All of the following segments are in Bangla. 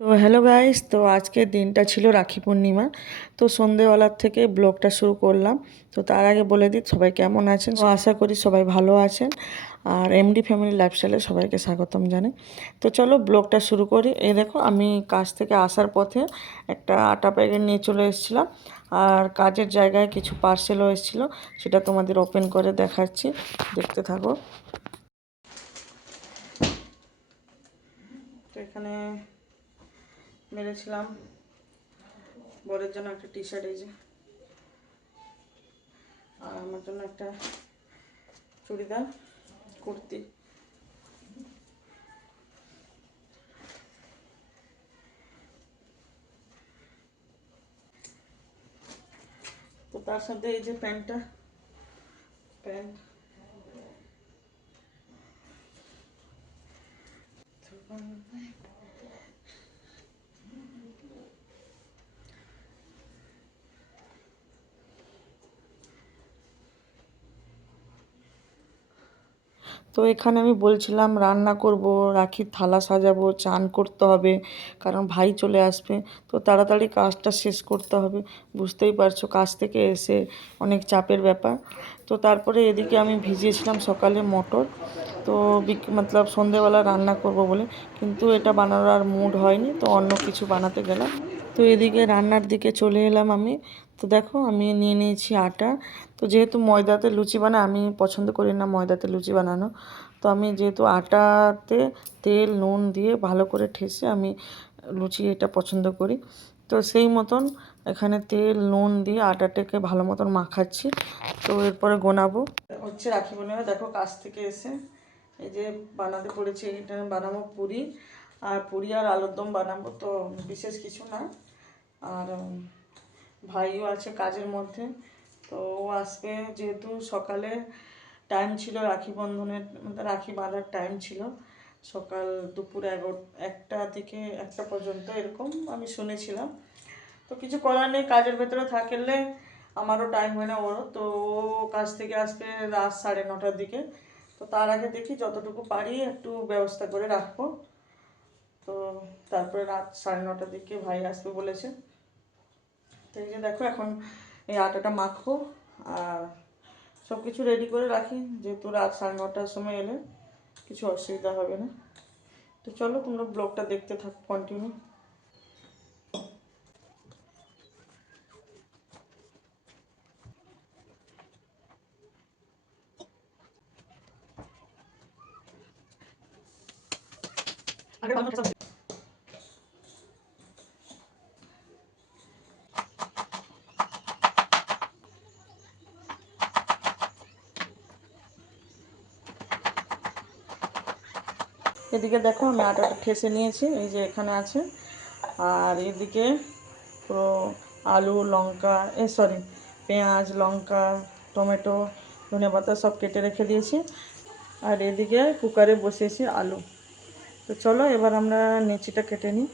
তো হ্যালো গাইস, তো আজকের দিনটা ছিল রাখি পূর্ণিমা। তো সন্ধেবেলার থেকে ব্লগটা শুরু করলাম। তো তার আগে বলে দিই, সবাই কেমন আছেন? তো আশা করি সবাই ভালো আছেন। আর এমডি ফ্যামিলি লাইফস্টাইলে সবাইকে স্বাগতম জানাই। তো চলো ব্লগটা শুরু করি। এই দেখো, আমি কাজ থেকে আসার পথে একটা আটা প্যাকেট নিয়ে চলে এসেছিলাম। আর কাজের জায়গায় কিছু পার্সেলও এসেছিল, সেটা তোমাদের ওপেন করে দেখাচ্ছি। দেখতে থাকো। তো এখানে মেরেছিলাম। বরের জন্য একটা টি শার্ট এই যে। আর আমার জন্য একটা চুড়িদার, কুর্তি। তো তার সাথে এই যে প্যান্টটা, প্যান্ট তো এখানে আমি বলছিলাম, রান্না করব রাখির থালা সাজাবো, চান করতে হবে, কারণ ভাই চলে আসবে, তো তাড়াতাড়ি কাজটা শেষ করতে হবে। বুঝতেই পারছ, কাজ থেকে এসে অনেক চাপের ব্যাপার। তো তারপরে এদিকে আমি ভিজিয়েছিলাম সকালে মটর, তো মতলব সন্ধেবেলা রান্না করব বলে, কিন্তু এটা বানানোর আর মুড হয়নি, তো অন্য কিছু বানাতে গেলাম। তো এদিকে রান্নার দিকে চলে এলাম আমি। তো দেখো, আমি নিয়ে নিয়েছি আটা। তো যেহেতু ময়দাতে লুচি বানাই আমি পছন্দ করি না ময়দাতে লুচি বানানো। তো আমি যেহেতু আটাতে তেল, নুন দিয়ে ভালো করে ঠেসে আমি লুচি এটা পছন্দ করি। তো সেই মতন এখানে তেল, নুন দিয়ে আটাটাকে ভালো মতন মাখাচ্ছি। তো এরপরে গোনাবো। হচ্ছে রাখি বোনেরা দেখো, কাছ থেকে এসে এই যে বানাতে পড়েছি এটা বানাবো পুরি। আর পুরি আর আলুর দম বানাবো তো বিশেষ কিছু না। আর ভাইও আছে কাজের মধ্যে, তো ও আসবে যেহেতু সকালে টাইম ছিল রাখি বন্ধনের মানে রাখি বাঁধার টাইম ছিল। সকাল দুপুর এগারো, একটা থেকে একটা পর্যন্ত এরকম আমি শুনেছিলাম। তো কিছু করার নেই, কাজের ভেতরে থাকলে আমারও টাইম হয় না ওরও। তো ও কাজ থেকে আসবে রাত সাড়ে নটার দিকে। তো তার আগে দেখি যতটুকু পারি একটু ব্যবস্থা করে রাখব। তো তারপরে রাত সাড়ে নটার দিকে ভাই আসবে বলেছে। তো এই যে দেখো, এখন এই আটাটা মাখবো আর সব কিছু রেডি করে রাখি, যেহেতু রাত সাড়ে নটার সময় এলে কিছু অসুবিধা হবে না। তো চলো, তোমরা ব্লগটা দেখতে থাকো কন্টিনিউ এদিকে দেখো আমি আটাটা ঠেসে নিয়েছি, এই যে এখানে আছে। আর এদিকে পুরো আলু, লঙ্কা, এ সরি পেঁয়াজ, লঙ্কা, টমেটো ধনে পাতা সব কেটে রেখে দিয়েছি। আর এদিকে কুকারে বসিয়েছি আলু। তো চলো এবার আমরা নেচিটা কেটে নিই।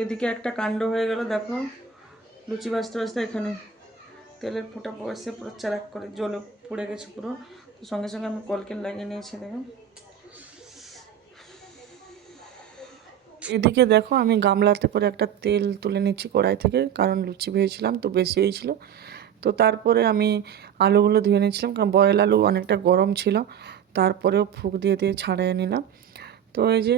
এদিকে একটা কাণ্ড হয়ে গেল, দেখো। লুচি ভাজতে ভাজতে এখানে তেলের ফোঁটা পড়েছে, পুরো চারাক করে, জলে পুড়ে গেছে পুরো। তো সঙ্গে সঙ্গে আমি কলকেন লাগিয়ে নিয়েছি, দেখো। এদিকে দেখো, আমি গামলাতে করে একটা তেল তুলে নিচ্ছি কড়াই থেকে, কারণ লুচি ভেজেছিলাম, তো বেশি হয়েছিল। তো তারপরে আমি আলুগুলো ধুয়ে নিয়েছিলাম, কারণ বয়েল আলু অনেকটা গরম ছিল, তারপরেও ফুক দিয়ে দিয়ে ছাড়িয়ে নিলাম। তো এই যে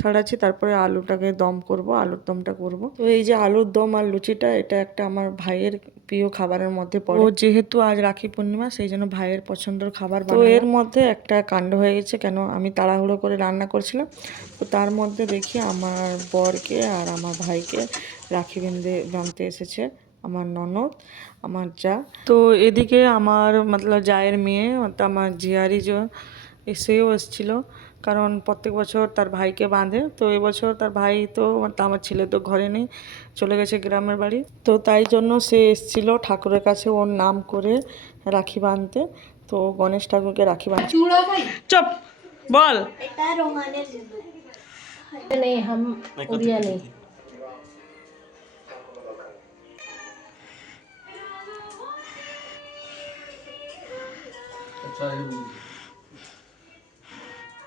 ছাড়াচ্ছি তারপরে আলুটাকে দম করব আলুর দমটা করব। তো এই যে আলুর দম আর লুচিটা এটা একটা আমার ভাইয়ের প্রিয় খাবারের মধ্যে পড়ে। ও যেহেতু আজ রাখি পূর্ণিমা সেই জন্য ভাইয়ের পছন্দের খাবার তো এর মধ্যে একটা কাণ্ড হয়ে গেছে কেন আমি তাড়াহুড়ো করে রান্না করছিলাম। তো তার মধ্যে দেখি আমার বরকে আর আমার ভাইকে রাখি বেঁধে বাঁধতে এসেছে আমার ননদ আমার যা। তো এদিকে আমার মতলব জায়ের মেয়ে অর্থাৎ আমার জিয়ারি যে এসেও এসেছিল। কারণ প্রত্যেক বছর তার ভাইকে বাঁধে। তো এবছর তার ভাই তো আমার ছেলে তো ঘরে নেই চলে গেছে গ্রামের বাড়ি। তো তাই জন্য সে এসেছিল ঠাকুরের কাছে ওর নাম করে রাখি বাঁধতে। তো গণেশ ঠাকুরকে রাখি বাঁধছে চপ বল।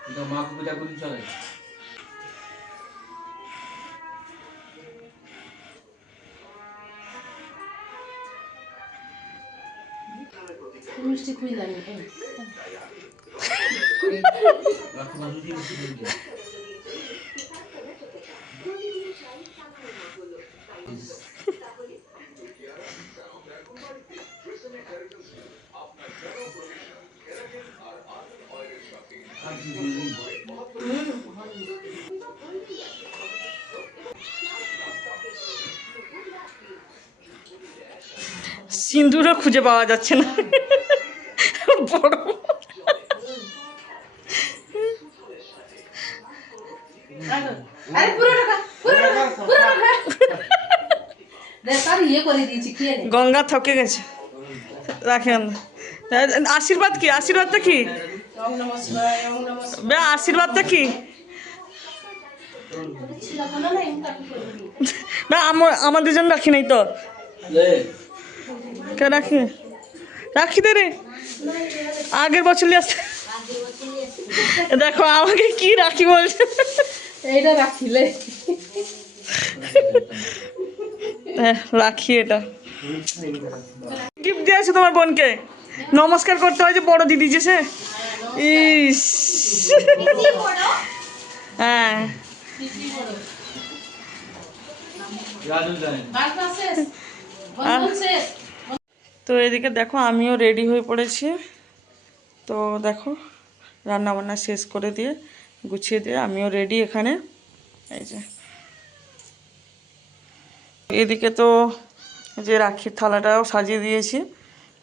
내가 마크 그자 그린 줄 알았지. 물씨 구인다니. 마크 마수 뒤로 쓰는데. Is সিঁদুরও খুঁজে পাওয়া যাচ্ছে না। বড় গঙ্গা থকে গেছে। রাখেন আশীর্বাদ কি? আশীর্বাদটা কি? আশীর্বাদটা কি? আমাদের জন্য রাখি নাই তো? কে রাখি? রাখি দে রে। আগের বছর আসতে। দেখো আমাকে কি রাখি বলছে? এইটা রাখিলে হ্যাঁ, রাখি এটা। গিফট দিয়েছে তোমার বোনকে। নমস্কার করতে হয় যে বড় দিদি যে সে। ইস। হ্যাঁ। রাজু জানেন বার্তা শেষ বন্ধন শেষ তো এদিকে দেখো, আমিও রেডি হয়ে পড়েছি। তো দেখো রান্না বান্না শেষ করে দিয়ে, গুছিয়ে দিয়ে আমিও রেডি এখানে। এই যে। এদিকে তো যে রাখির থালাটাও সাজিয়ে দিয়েছি।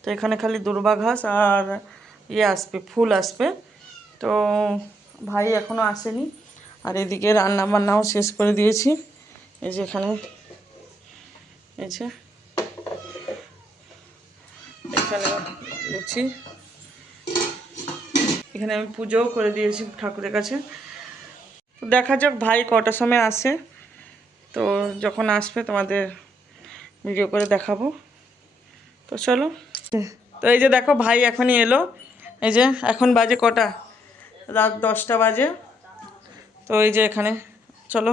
তো এখানে খালি দুর্বা ঘাস আর ইয়ে আসবে, ফুল আসবে। তো ভাই এখনও আসেনি। আর এদিকে রান্না বান্নাও শেষ করে দিয়েছি। এই যে এখানে, এই যে। এখানে লুচি এখানে আমি পুজোও করে দিয়েছি ঠাকুরের কাছে। দেখা যাক ভাই কটার সময় আসে। তো যখন আসবে তোমাদের ভিডিও করে দেখাবো। তো চলো। তো এই যে দেখো ভাই এখনই এলো। এই যে এখন বাজে কটা? রাত দশটা বাজে। তো এই যে এখানে, চলো।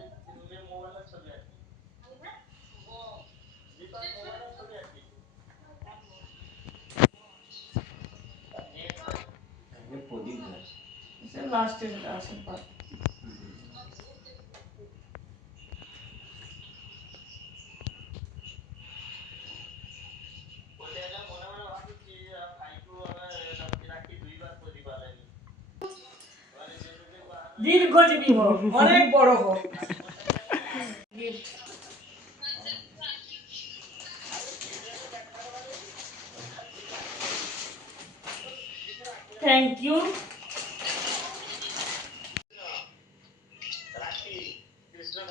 আসেন পার দীর্ঘজীবী হোক অনেক বড় হোক। থ্যাংক ইউ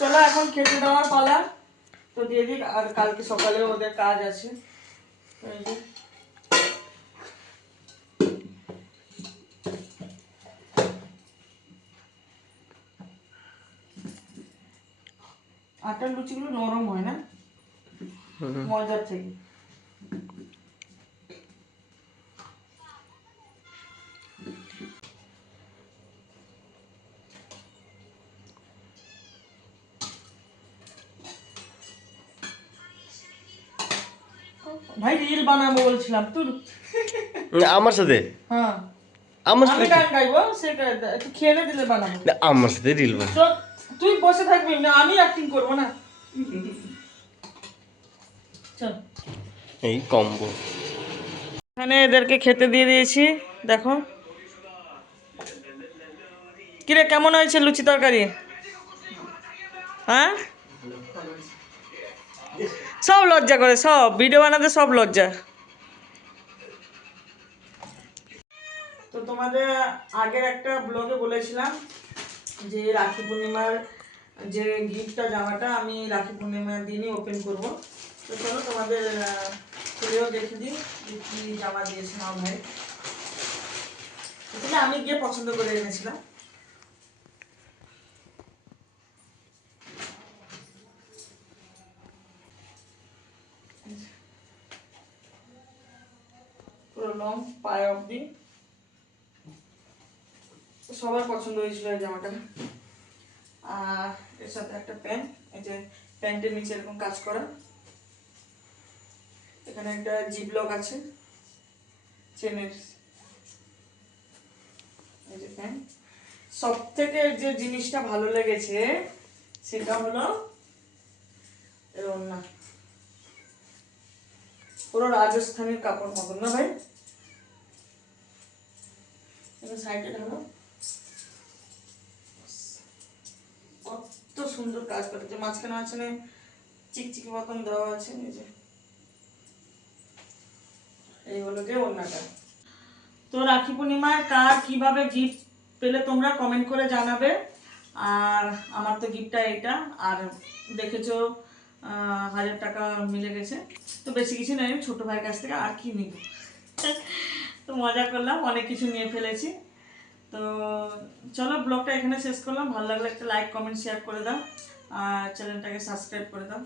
চলো এখন খেতে দেওয়ার পালা। তো দিয়ে দিক আর কালকে সকালে ওদের কাজ আছে। আটার লুচিগুলো নরম হয় না? মজার থেকে। বানাবো বলছিলাম তুই। আমার সাথে? হ্যাঁ। আমার সাথে গান গাইবো সেটা একটু খেয়ে নে দিলে বানাবো। না, আমার সাথে রিল বানা চল তুই বসে থাকবি না আমি অ্যাক্টিং করব না। চল। এই কম্বো এখানে এদেরকে খেতে দিয়ে দিয়েছি দেখো। কিরে কেমন হয়েছে লুচি তরকারি? হ্যাঁ? সব লজ্জা করে, সব। ভিডিও বানাতে সব লজ্জা। তো তোমাদের আগের একটা ব্লগে বলেছিলাম যে রাখি পূর্ণিমার যে গিফটটা জামাটা, আমি রাখি পূর্ণিমার দিনই ওপেন করব। তো চলো তোমাদের খুলেও দেখে দিই যে কী জামা দিয়েছে আমার ভাই। আমি গিয়ে পছন্দ করে এনেছিলাম পুরো লং পায়ে অবধি। সবার পছন্দ হয়েছিল জামাটা। আর এর সাথে একটা প্যান্ট, এই যে প্যান্টের নিচে এরকম কাজ করা। এখানে একটা জিবলক আছে, চেনের। এই যে প্যান্ট। সব থেকে যে জিনিসটা ভালো লেগেছে, সেটা হলো এর ওড়না। পুরো রাজস্থানের কাপড় মতন, না ভাই? সাইডে ঢালো কত সুন্দর কাজ করেছে। মাঝখানে মাঝখানে চিকচিকি মতন দেওয়া আছে যে। এই হলো যে ওড়নাটা। তো রাখি পূর্ণিমায় কার কীভাবে গিফট পেলে তোমরা কমেন্ট করে জানাবে। আর আমার তো গিফটটা এইটা। আর দেখেছ হাজার টাকা মিলে গেছে। তো বেশি কিছু নেই, ছোটো ভাইয়ের কাছ থেকে আর কি নিব? তো মজা করলাম, অনেক কিছু নিয়ে ফেলেছি। তো চলো ব্লগটা এখানে শেষ করলাম। ভালো লাগলে একটা লাইক কমেন্ট শেয়ার করে দাও। আর চ্যানেলটাকে সাবস্ক্রাইব করে দাও।